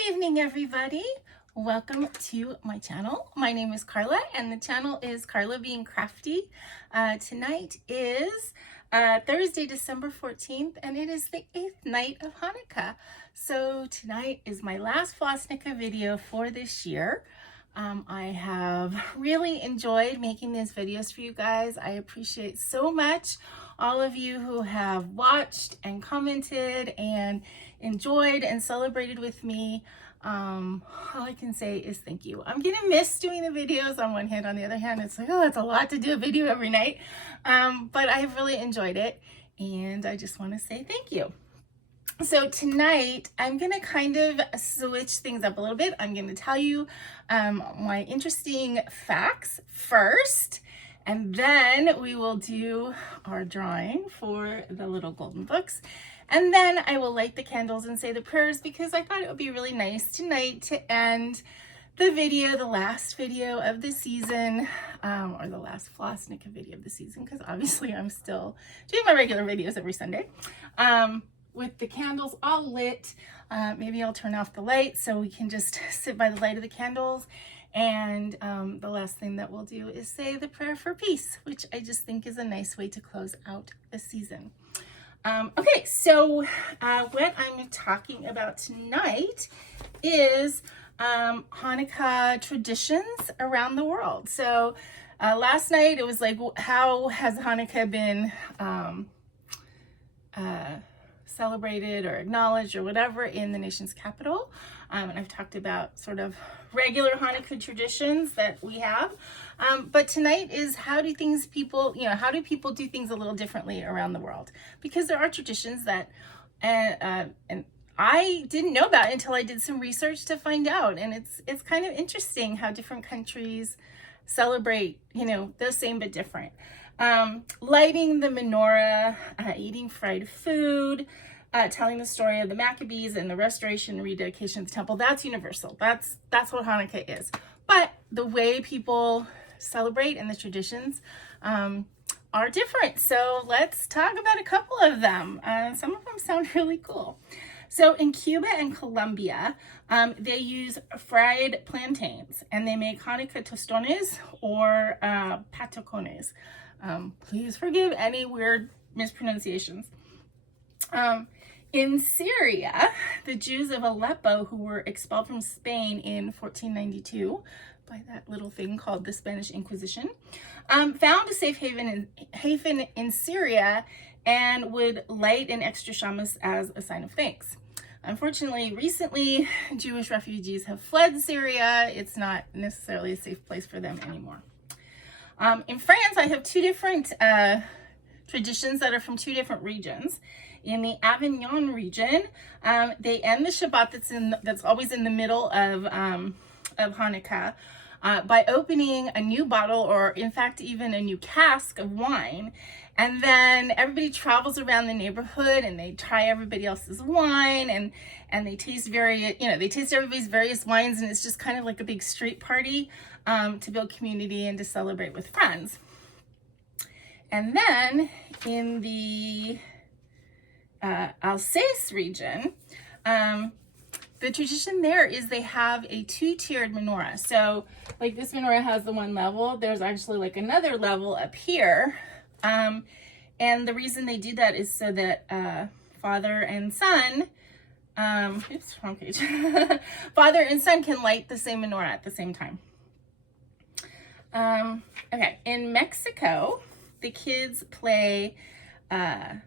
Good evening, everybody. Welcome to my channel. My name is Carla, and the channel is Carla Being Crafty. Tonight is Thursday, December 14th, and it is the 8th night of Hanukkah. So tonight is my last Flossnukkah video for this year. I have really enjoyed making these videos for you guys. I appreciate so much all of you who have watched and commented and enjoyed and celebrated with me. All I can say is thank you. I'm gonna miss doing the videos on one hand. On the other hand, it's like, oh, it's a lot to do a video every night. But I've really enjoyed it, and I just want to say thank you. So tonight, I'm going to kind of switch things up a little bit. I'm going to tell you my interesting facts first, and then we will do our drawing for the little golden books. And then I will light the candles and say the prayers, because I thought it would be really nice tonight to end the video, the last video of the season, or the last Flossnukkah video of the season, because obviously I'm still doing my regular videos every Sunday. With the candles all lit. Maybe I'll turn off the light so we can just sit by the light of the candles. And the last thing that we'll do is say the prayer for peace, which I just think is a nice way to close out the season. Okay, so what I'm talking about tonight is Hanukkah traditions around the world. So last night it was like, how has Hanukkah been celebrated or acknowledged or whatever in the nation's capital. And I've talked about sort of regular Hanukkah traditions that we have. But tonight is how do people do things a little differently around the world? Because there are traditions that and I didn't know about until I did some research to find out. And it's kind of interesting how different countries celebrate, the same but different. Lighting the menorah, eating fried food, telling the story of the Maccabees and the restoration and rededication of the temple. That's universal. That's what Hanukkah is. But the way people celebrate and the traditions are different. So let's talk about a couple of them. Some of them sound really cool. So in Cuba and Colombia, they use fried plantains, and they make Hanukkah tostones or patacones. Please forgive any weird mispronunciations. In Syria, the Jews of Aleppo, who were expelled from Spain in 1492 by that little thing called the Spanish Inquisition, found a safe haven in Syria and would light an extra shamas as a sign of thanks. Unfortunately, recently, Jewish refugees have fled Syria. It's not necessarily a safe place for them anymore. In France, I have two different traditions that are from two different regions. In the Avignon region, they end the Shabbat that's always in the middle of Hanukkah by opening a new bottle, or in fact even a new cask of wine, and then everybody travels around the neighborhood and they try everybody else's wine, and they taste everybody's various wines, and it's just kind of like a big street party to build community and to celebrate with friends. And then in the Alsace region, the tradition there is they have a two-tiered menorah. So like this menorah has the one level, there's actually like another level up here. And the reason they do that is so that father and son, oops, wrong page. Father and son can light the same menorah at the same time. Okay, in Mexico, the kids play a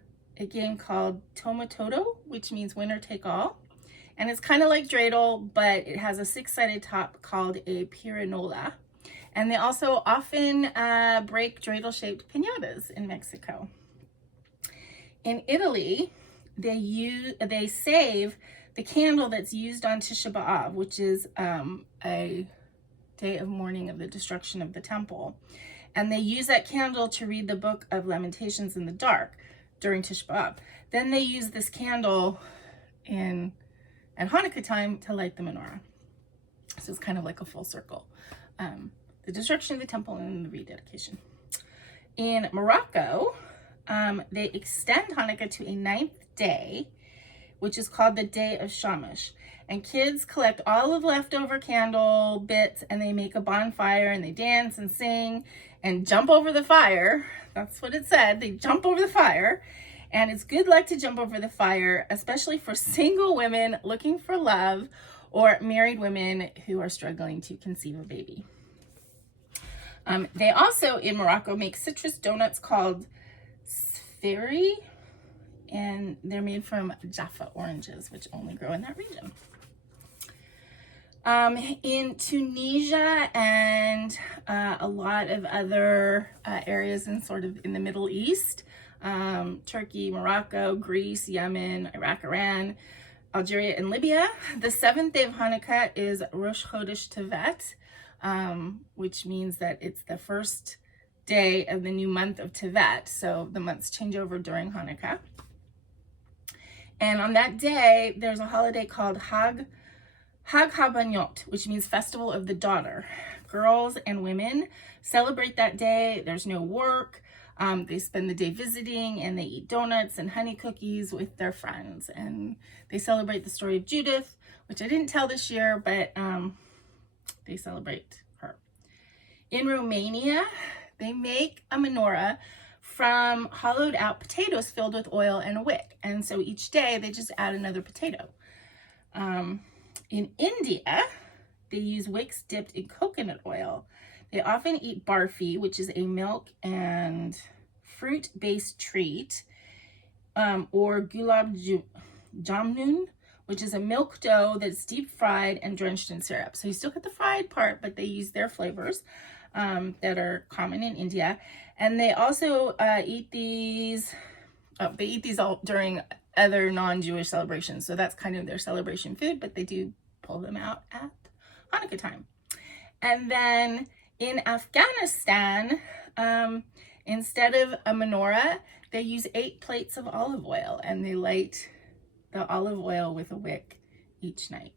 game called Tomatodo, which means winner take all. And it's kind of like dreidel, but it has a six-sided top called a pirinola. And they also often break dreidel-shaped piñatas in Mexico. In Italy, they save the candle that's used on Tisha B'Av, which is a day of mourning of the destruction of the temple. And they use that candle to read the book of Lamentations in the dark during Tisha B'Av. Then they use this candle at Hanukkah time to light the menorah. So it's kind of like a full circle. The destruction of the temple and the rededication. In Morocco, they extend Hanukkah to a 9th day, which is called the Day of Shamash. And kids collect all of the leftover candle bits and they make a bonfire and they dance and sing and jump over the fire. That's what it said. They jump over the fire. And it's good luck to jump over the fire, especially for single women looking for love or married women who are struggling to conceive a baby. They also, in Morocco, make citrus donuts called sferi, and they're made from Jaffa oranges, which only grow in that region. In Tunisia and a lot of other areas in sort of in the Middle East, Turkey, Morocco, Greece, Yemen, Iraq, Iran, Algeria, and Libya, the 7th day of Hanukkah is Rosh Chodesh Tevet, which means that it's the first day of the new month of Tevet. So the months change over during Hanukkah. And on that day, there's a holiday called Chag Sameach, which means Festival of the Daughter. Girls and women celebrate that day. There's no work. They spend the day visiting and they eat donuts and honey cookies with their friends. And they celebrate the story of Judith, which I didn't tell this year, but they celebrate her. In Romania, they make a menorah from hollowed out potatoes filled with oil and a wick. And so each day they just add another potato. In India, they use wicks dipped in coconut oil. They often eat barfi, which is a milk and fruit-based treat, or gulab jamun, which is a milk dough that's deep fried and drenched in syrup. So you still get the fried part, but they use their flavors that are common in India. And they also eat these, they eat these all during other non-Jewish celebrations. So that's kind of their celebration food, but they do pull them out at Hanukkah time. And then in Afghanistan, instead of a menorah, they use 8 plates of olive oil and they light the olive oil with a wick each night.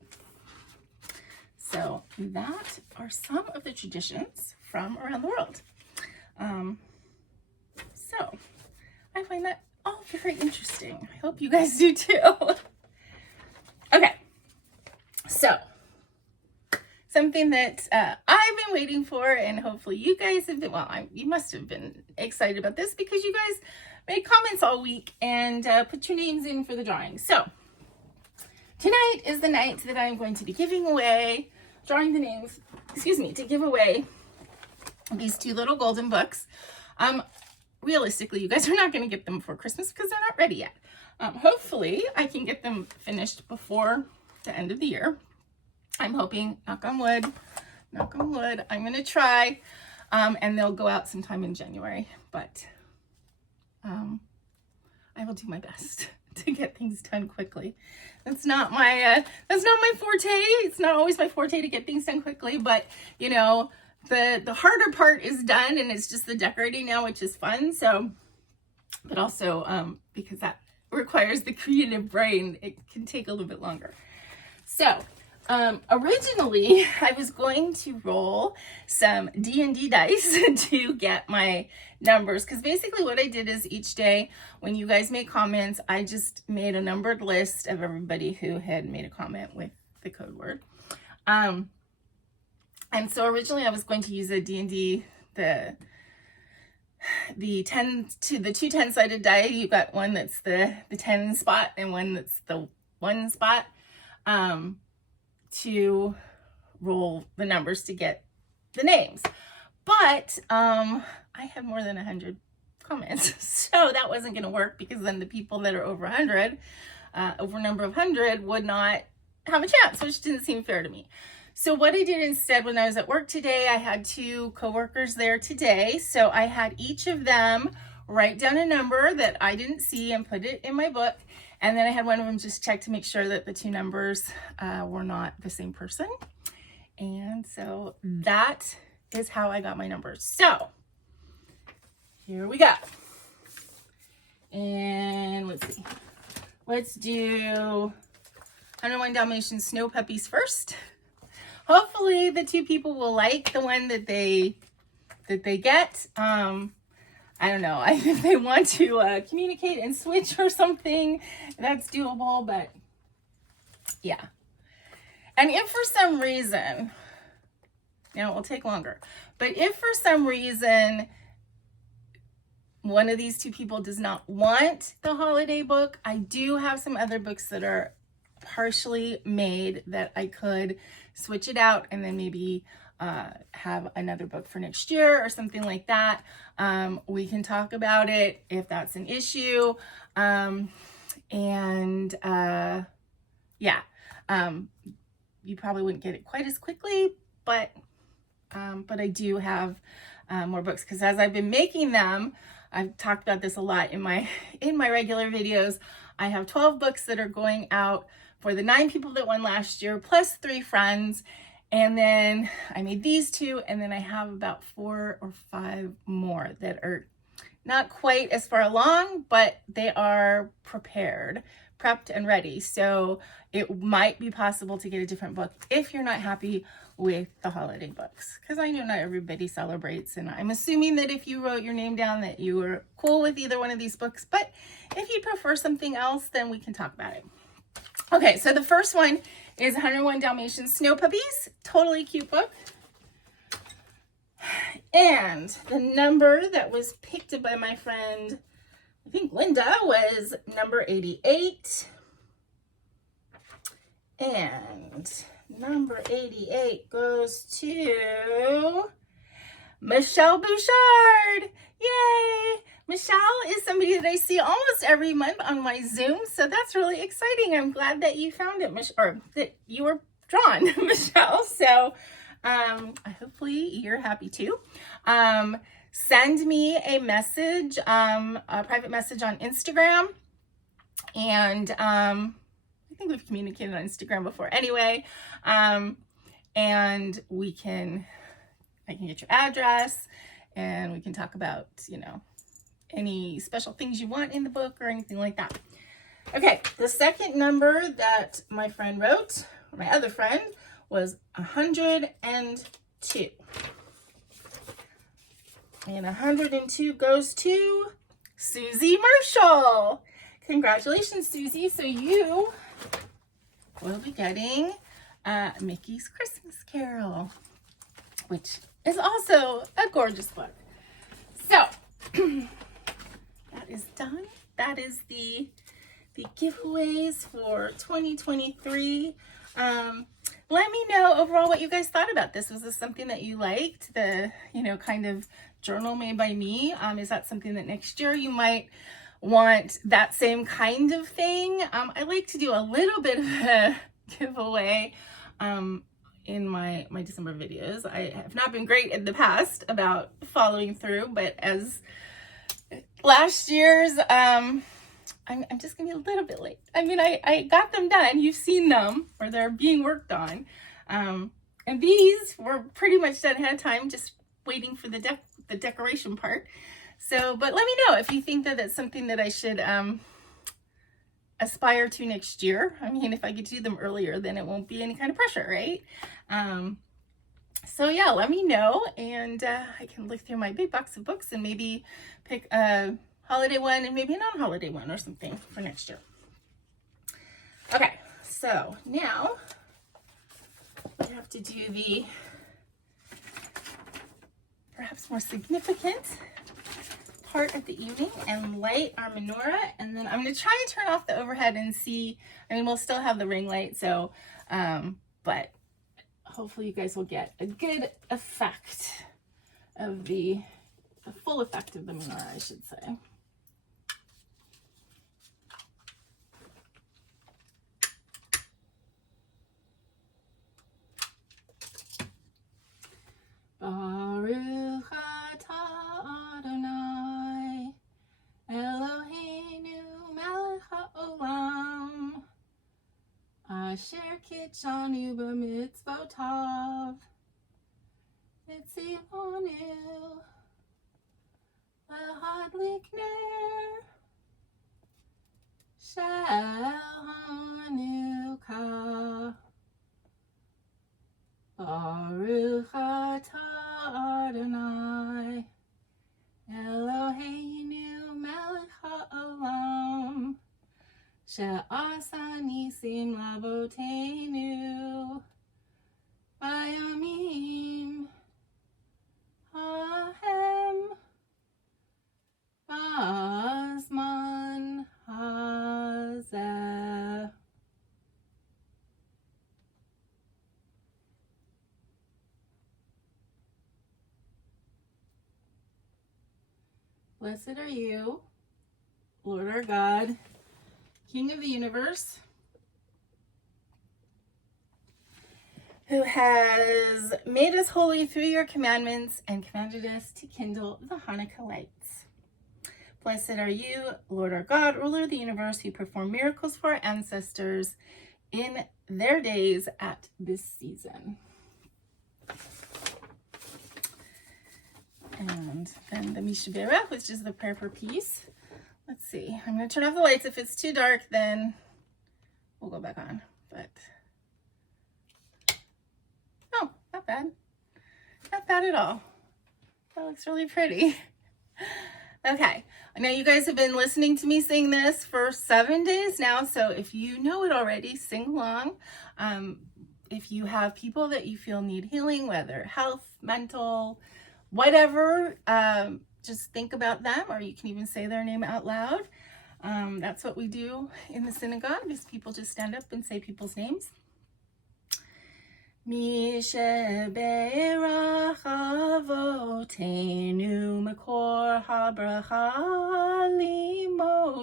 So that are some of the traditions from around the world. So I find that all very interesting. I hope you guys do too. Okay, so something that I've been waiting for, and hopefully you guys have been, well, you must have been excited about this because you guys made comments all week and put your names in for the drawing. So tonight is the night that I'm going to be giving away, drawing the names, to give away these 2 little golden books. Realistically, you guys are not going to get them before Christmas because they're not ready yet. Hopefully I can get them finished before the end of the year. I'm hoping, knock on wood, I'm going to try, and they'll go out sometime in January, but I will do my best to get things done quickly. That's not my forte. It's not always my forte to get things done quickly, but you know, the harder part is done and it's just the decorating now, which is fun. So, but also because that requires the creative brain, it can take a little bit longer. So originally I was going to roll some D&D dice to get my numbers, because basically what I did is each day when you guys made comments, I just made a numbered list of everybody who had made a comment with the code word. And so originally I was going to use a D&D, the 2 10-sided die. You got one that's the 10 spot and one that's the 1 spot, to roll the numbers to get the names. But I had more than 100 comments, so that wasn't going to work, because then the people that are over 100, over number of 100, would not have a chance, which didn't seem fair to me. So what I did instead, when I was at work today, I had 2 coworkers there today. So I had each of them write down a number that I didn't see and put it in my book. And then I had one of them just check to make sure that the 2 numbers were not the same person. And so that is how I got my numbers. So here we go. And let's see. Let's do 101 Dalmatian Snow Puppies first. Hopefully the 2 people will like the one that they get. I don't know, if they want to communicate and switch or something, that's doable, but yeah. And if for some reason, it will take longer, but if for some reason one of these two people does not want the holiday book, I do have some other books that are partially made that I could switch it out and then maybe have another book for next year or something like that. We can talk about it if that's an issue. You probably wouldn't get it quite as quickly, but I do have more books, because as I've been making them, I've talked about this a lot in my regular videos. I have 12 books that are going out for the 9 people that won last year, plus 3 friends. And then I made these 2, and then I have about 4 or 5 more that are not quite as far along, but they are prepped and ready. So it might be possible to get a different book if you're not happy with the holiday books, because I know not everybody celebrates, and I'm assuming that if you wrote your name down that you were cool with either one of these books. But if you prefer something else, then we can talk about it. Okay, so the first one is 101 Dalmatian Snow Puppies. Totally cute book. And the number that was picked by my friend, I think Linda, was number 88. And number 88 goes to Michelle Bouchard. Yay! Michelle is somebody that I see almost every month on my Zoom, so that's really exciting. I'm glad that you found it, or that you were drawn, Michelle. So hopefully you're happy too. Send me a message, a private message on Instagram, and I think we've communicated on Instagram before anyway, and I can get your address, and we can talk about, any special things you want in the book or anything like that. Okay, the second number that my friend wrote, or my other friend, was 102. And 102 goes to Susie Marshall. Congratulations, Susie. So you will be getting Mickey's Christmas Carol, which is also a gorgeous book. So that is done. That is the giveaways for 2023. Let me know overall what you guys thought about this. Was this something that you liked? The, kind of journal made by me. Is that something that next year you might want that same kind of thing? I like to do a little bit of a giveaway in my December videos. I have not been great in the past about following through, but as last year's, I'm just gonna be a little bit late. I mean, I got them done. You've seen them, or they're being worked on. And these were pretty much done ahead of time, just waiting for the decoration part. So, but let me know if you think that that's something that I should aspire to next year. I mean, if I get to do them earlier, then it won't be any kind of pressure, right? So yeah, let me know, and I can look through my big box of books and maybe pick a holiday one and maybe a non-holiday one or something for next year. Okay, so now we have to do the perhaps more significant part of the evening and light our menorah. And then I'm going to try and turn off the overhead and see. I mean, we'll still have the ring light, so but hopefully you guys will get a good effect of the full effect of the menorah, I should say. Baruch atah Adonai Eloheinu melech haolam asher kitshanu b'mitzvotav etzivonu lahadlik ner shel Hanukkah. Baruch atah Adonai Eloheinu she'asa nisim labotenu bayamim hahem ba'azman hazeh. Blessed are you, Lord our God, King of the universe, who has made us holy through your commandments and commanded us to kindle the Hanukkah lights. Blessed are you, Lord our God, ruler of the universe, who performed miracles for our ancestors in their days at this season. And then the Mishabera, which is the prayer for peace. Let's see. I'm going to turn off the lights. If it's too dark, then we'll go back on. But, oh, not bad. Not bad at all. That looks really pretty. Okay. I know you guys have been listening to me sing this for 7 days now. So if you know it already, sing along. If you have people that you feel need healing, whether health, mental, whatever, just think about them, or you can even say their name out loud. That's what we do in the synagogue, is people just stand up and say people's names. Mi sheberach avotenu makor habracha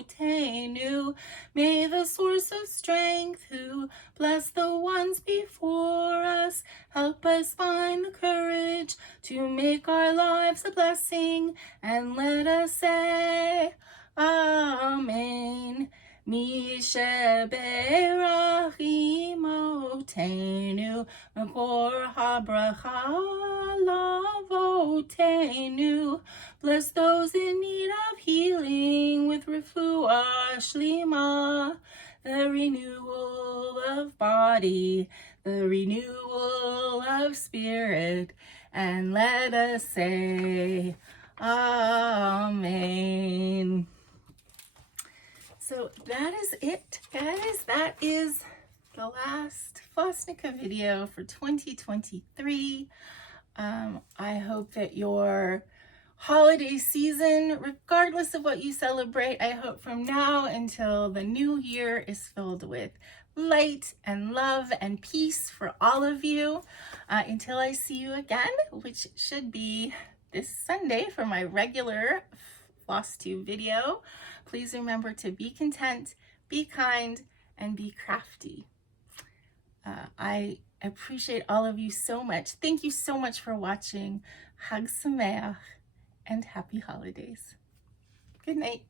limotenu. May the source of strength, who bless the ones before us, help us find the courage to make our lives a blessing, and let us say Amen. Mi sheberach imotenu makor habracha lavotenu. Bless those in need of healing with refuah shlima, the renewal of body, the renewal of spirit, and let us say Amen. So that is it, guys. That is the last Flossnukkah video for 2023. I hope that your holiday season, regardless of what you celebrate, I hope from now until the new year is filled with light and love and peace for all of you. Until I see you again, which should be this Sunday for my regular FlossTube video. Please remember to be content, be kind, and be crafty. I appreciate all of you so much. Thank you so much for watching. Chag Sameach and happy holidays. Good night.